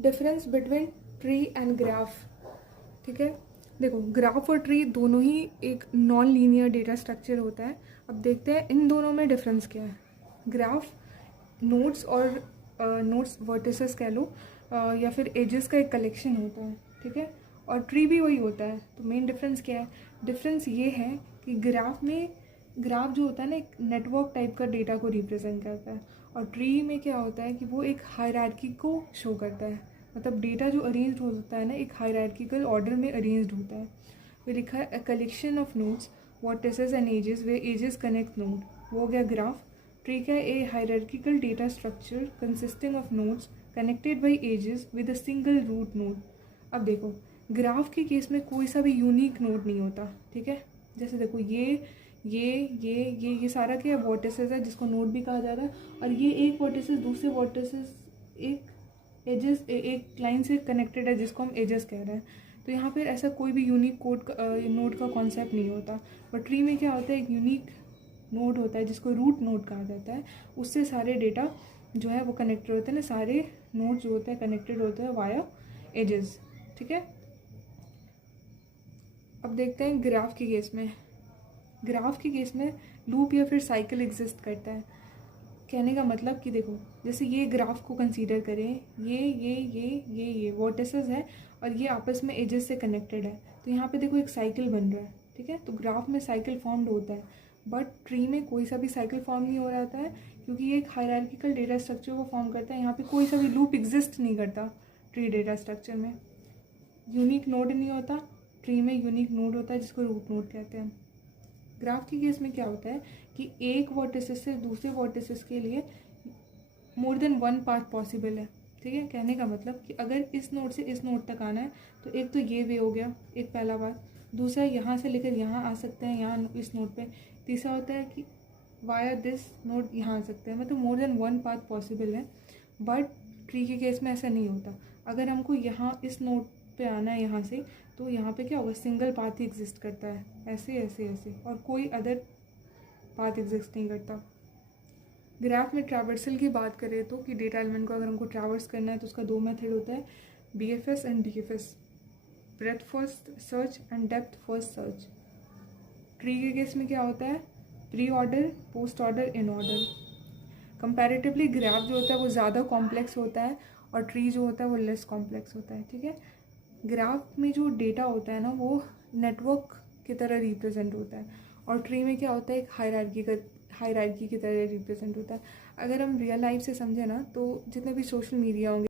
Difference between tree and graph. ठीक है, देखो ग्राफ और ट्री दोनों ही एक नॉन लीनियर डेटा स्ट्रक्चर होता है। अब देखते हैं इन दोनों में डिफरेंस क्या है। ग्राफ नोड्स और नोड्स वर्टिसेस कह लो या फिर एजेस का एक कलेक्शन होता है। ठीक है, और ट्री भी वही होता है। तो मेन डिफरेंस क्या है? डिफरेंस ये है कि ग्राफ जो होता है ना, एक नेटवर्क टाइप का डेटा को रिप्रेजेंट करता है, और ट्री में क्या होता है कि वो एक हायरार्की को शो करता है। मतलब डेटा जो अरेंज होता है ना, एक हायरार्किकल ऑर्डर में अरेंज्ड होता है। फिर लिखा है a collection of nodes vertices and edges way edges connect node, वो हो गया ग्राफ। ट्री का a hierarchical data structure consisting of nodes connected by edges with a single root node. अब देखो ग्राफ के केस में कोई सा भी यूनिक नोड नहीं होता। ठीक है, जैसे देखो ये सारा क्या है, वर्टिसेस है जिसको नोड भी कहा जाता है, और ये एक वर्टिसेस दूसरे वर्टिसेस एक एजेस एक लाइन से कनेक्टेड है जिसको हम एजेस कह रहे हैं। तो यहाँ पर ऐसा कोई भी यूनिक नोड का कॉन्सेप्ट नहीं होता। बट ट्री में क्या होता है, एक यूनिक नोड होता है जिसको रूट नोड कहा जाता है। उससे सारे डेटा जो है वो कनेक्टेड होते हैं ना, सारे नोड जो होते हैं कनेक्टेड होते हैं वाया एजेस। ठीक है, अब देखते हैं ग्राफ के केस में। ग्राफ के केस में लूप या फिर साइकिल एग्जिस्ट करता है। कहने का मतलब कि देखो जैसे ये ग्राफ को कंसीडर करें, ये वर्टिसेस है और ये आपस में एजेस से कनेक्टेड है। तो यहाँ पे देखो एक साइकिल बन रहा है। ठीक है, तो ग्राफ में साइकिल फॉर्म्ड होता है, बट ट्री में कोई सा भी साइकिल फॉर्म नहीं हो रहा है, क्योंकि ये एक हायरार्किकल डेटा स्ट्रक्चर को फॉर्म करता है। यहाँ पे कोई सा भी लूप एग्जिस्ट नहीं करता। ट्री डेटा स्ट्रक्चर में यूनिक नोड नहीं होता, ट्री में यूनिक नोड होता है जिसको रूट नोड कहते हैं। ग्राफ के केस में क्या होता है कि एक वर्टिसेस से दूसरे वर्टिसेस के लिए more than one path possible है। ठीक है, कहने का मतलब कि अगर इस नोड से इस नोड तक आना है तो एक तो ये वे हो गया, एक पहला बात। दूसरा यहाँ से लेकर यहाँ आ सकते हैं, यहाँ इस नोड पे। तीसरा होता है कि वाया दिस नोड यहाँ आ सकते हैं। मतलब more than one path possible है। बट ट्री के केस में ऐसा नहीं होता। अगर हमको यहाँ इस नोड पे आना है यहाँ से, तो यहाँ पे क्या होगा, सिंगल पाथ ही एग्जिस्ट करता है, ऐसे ऐसे ऐसे, और कोई अदर पाथ एग्जिस्ट नहीं करता। ग्राफ में ट्रैवर्सल की बात करें तो कि डेटा एलिमेंट को अगर हमको ट्रैवर्स करना है तो उसका दो मेथड होता है, BFS and DFS, breath first search and depth first search. Tree के केस में क्या होता है, pre order, post order, in order. Comparatively graph जो होता है वो ज़्यादा कॉम्प्लेक्स होता है और ट्री जो होता है वो लेस कॉम्प्लेक्स होता है। ठीक है, ग्राफ में जो डेटा होता है ना वो नेटवर्क की तरह रिप्रेजेंट होता है, और ट्री में क्या होता है, एक हायरार्की की तरह रिप्रेजेंट होता है। अगर हम रियल लाइफ से समझे ना, तो जितने भी सोशल मीडिया होंगे